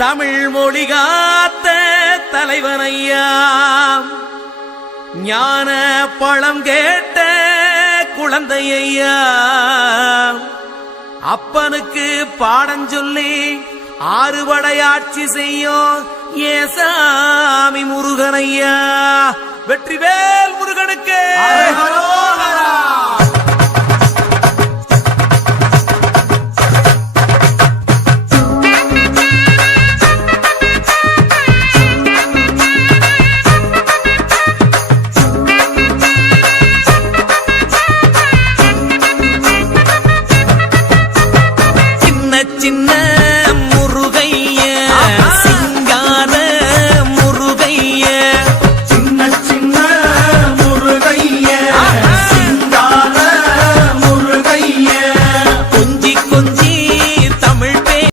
தமிழ் மொழி காத்த தலைவனையா, ஞான பழம் கேட்ட குழந்தையா, அப்பனுக்கு பாடம் சொல்லி ஆறுபடையாட்சி செய்யும் ஏசாமி முருகனையா. வெற்றிவேல் முருகனுக்கு.